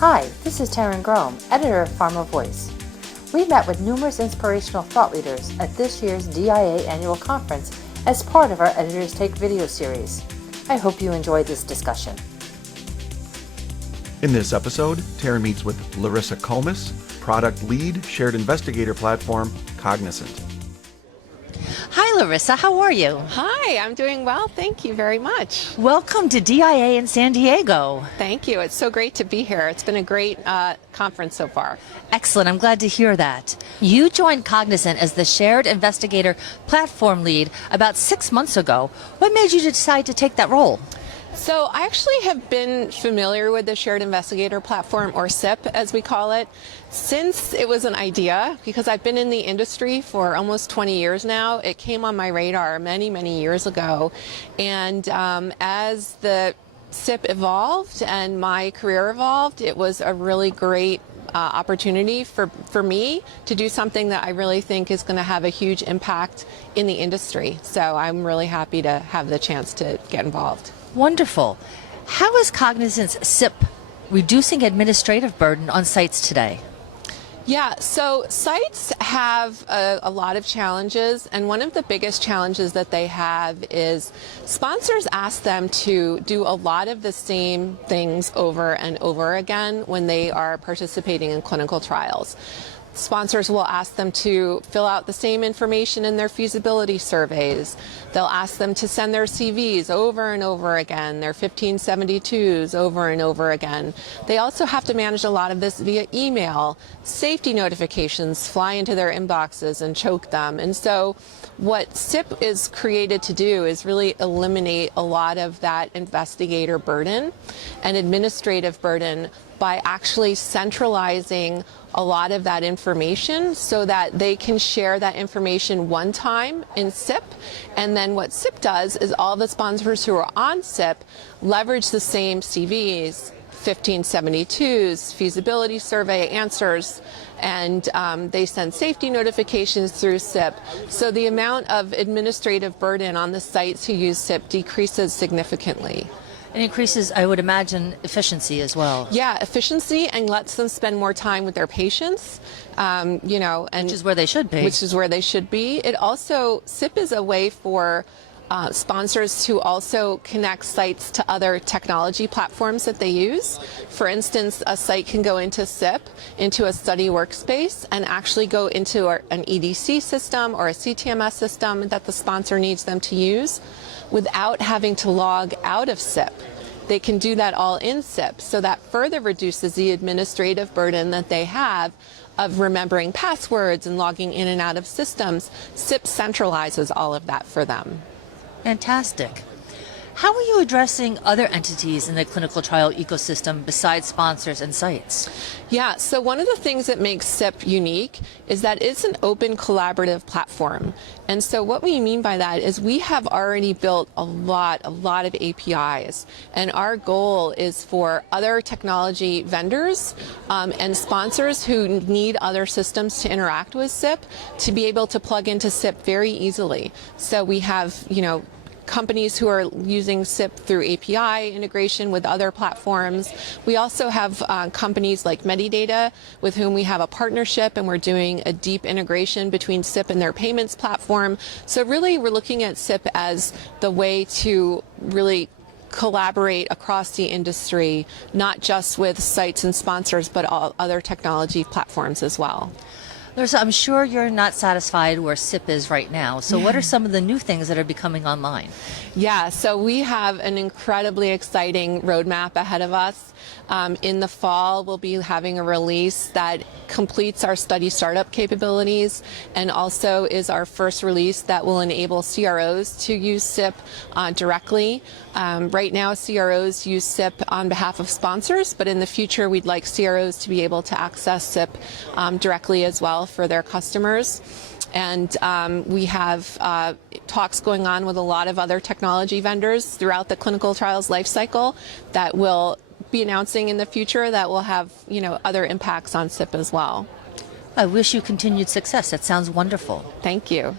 Hi, this is Taryn Grome, editor of Pharma Voice. We met with numerous inspirational thought leaders at this year's DIA annual conference as part of our Editors Take video series. I hope you enjoy this discussion. In this episode, Taryn meets with Larissa Comas, product lead, shared investigator platform, Cognizant. Hi, Larissa. How are you? Hi, I'm doing well. Thank you very much. Welcome to DIA in San Diego. Thank you. It's so great to be here. It's been a great conference so far. Excellent. I'm glad to hear that. You joined Cognizant as the shared investigator platform lead about 6 months ago. What made you decide to take that role? So I actually have been familiar with the Shared Investigator Platform, or SIP as we call it, since it was an idea, because I've been in the industry for almost 20 years now. It came on my radar many years ago. And as the SIP evolved and my career evolved, it was a really great opportunity for me to do something that I really think is going to have a huge impact in the industry. So I'm really happy to have the chance to get involved. Wonderful. How is Cognizant's SIP reducing administrative burden on sites today? Yeah, so sites have a lot of challenges, and one of the biggest challenges that they have is sponsors ask them to do a lot of the same things over and over again when they are participating in clinical trials. Sponsors will ask them to fill out the same information in their feasibility surveys. They'll ask them to send their CVs over and over again, their 1572s over and over again. They also have to manage a lot of this via email. Safety notifications fly into their inboxes and choke them. And so what SIP is created to do is really eliminate a lot of that investigator burden and administrative burden by actually centralizing a lot of that information so that they can share that information one time in SIP. And then what SIP does is all the sponsors who are on SIP leverage the same CVs, 1572s, feasibility survey answers, and they send safety notifications through SIP. So the amount of administrative burden on the sites who use SIP decreases significantly. It increases, I would imagine, efficiency as well. Yeah, efficiency, and lets them spend more time with their patients, and which is where they should be. Which is where they should be. It also, SIP is a way for sponsors to also connect sites to other technology platforms that they use. For instance, a site can go into SIP, into a study workspace, and actually go into an EDC system or a CTMS system that the sponsor needs them to use without having to log out of SIP. They can do that all in SIP, so that further reduces the administrative burden that they have of remembering passwords and logging in and out of systems. SIP centralizes all of that for them. Fantastic. How are you addressing other entities in the clinical trial ecosystem besides sponsors and sites? Yeah, so one of the things that makes SIP unique is that it's an open collaborative platform. And so what we mean by that is we have already built a lot of APIs. And our goal is for other technology vendors and sponsors who need other systems to interact with SIP to be able to plug into SIP very easily. So we have, companies who are using SIP through API integration with other platforms. We also have companies like Medidata with whom we have a partnership, and we're doing a deep integration between SIP and their payments platform. So really we're looking at SIP as the way to really collaborate across the industry, not just with sites and sponsors, but all other technology platforms as well. Larissa, I'm sure you're not satisfied where SIP is right now. So what are some of the new things that are becoming online? Yeah, so we have an incredibly exciting roadmap ahead of us. In the fall, we'll be having a release that completes our study startup capabilities and also is our first release that will enable CROs to use SIP directly. Right now, CROs use SIP on behalf of sponsors, but in the future, we'd like CROs to be able to access SIP directly as well for their customers. And we have talks going on with a lot of other technology vendors throughout the clinical trials lifecycle that will be announcing in the future that will have, other impacts on SIP as well. I wish you continued success. That sounds wonderful. Thank you.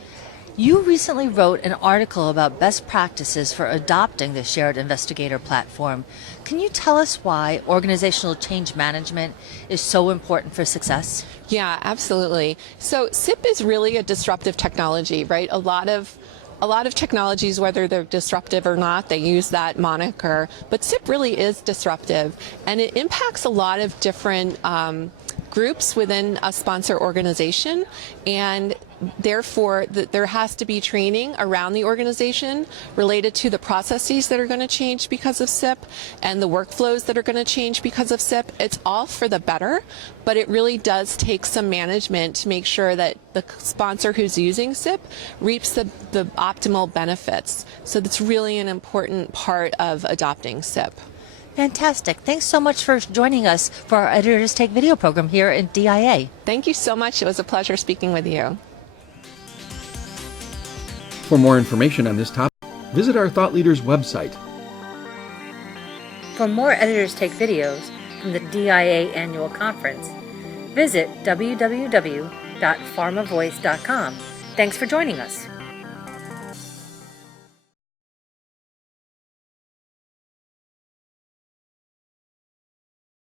You recently wrote an article about best practices for adopting the Shared Investigator platform. Can you tell us why organizational change management is so important for success? Yeah, absolutely. So SIP is really a disruptive technology, right? A lot of technologies, whether they're disruptive or not, they use that moniker. But SIP really is disruptive, and it impacts a lot of different groups within a sponsor organization, and therefore there has to be training around the organization related to the processes that are going to change because of SIP and the workflows that are going to change because of SIP. It's all for the better, but it really does take some management to make sure that the sponsor who's using SIP reaps the optimal benefits. So that's really an important part of adopting SIP. Fantastic. Thanks so much for joining us for our Editors Take Video program here at DIA. Thank you so much. It was a pleasure speaking with you. For more information on this topic, visit our Thought Leaders website. For more Editors Take videos from the DIA Annual Conference, visit www.pharmavoice.com. Thanks for joining us.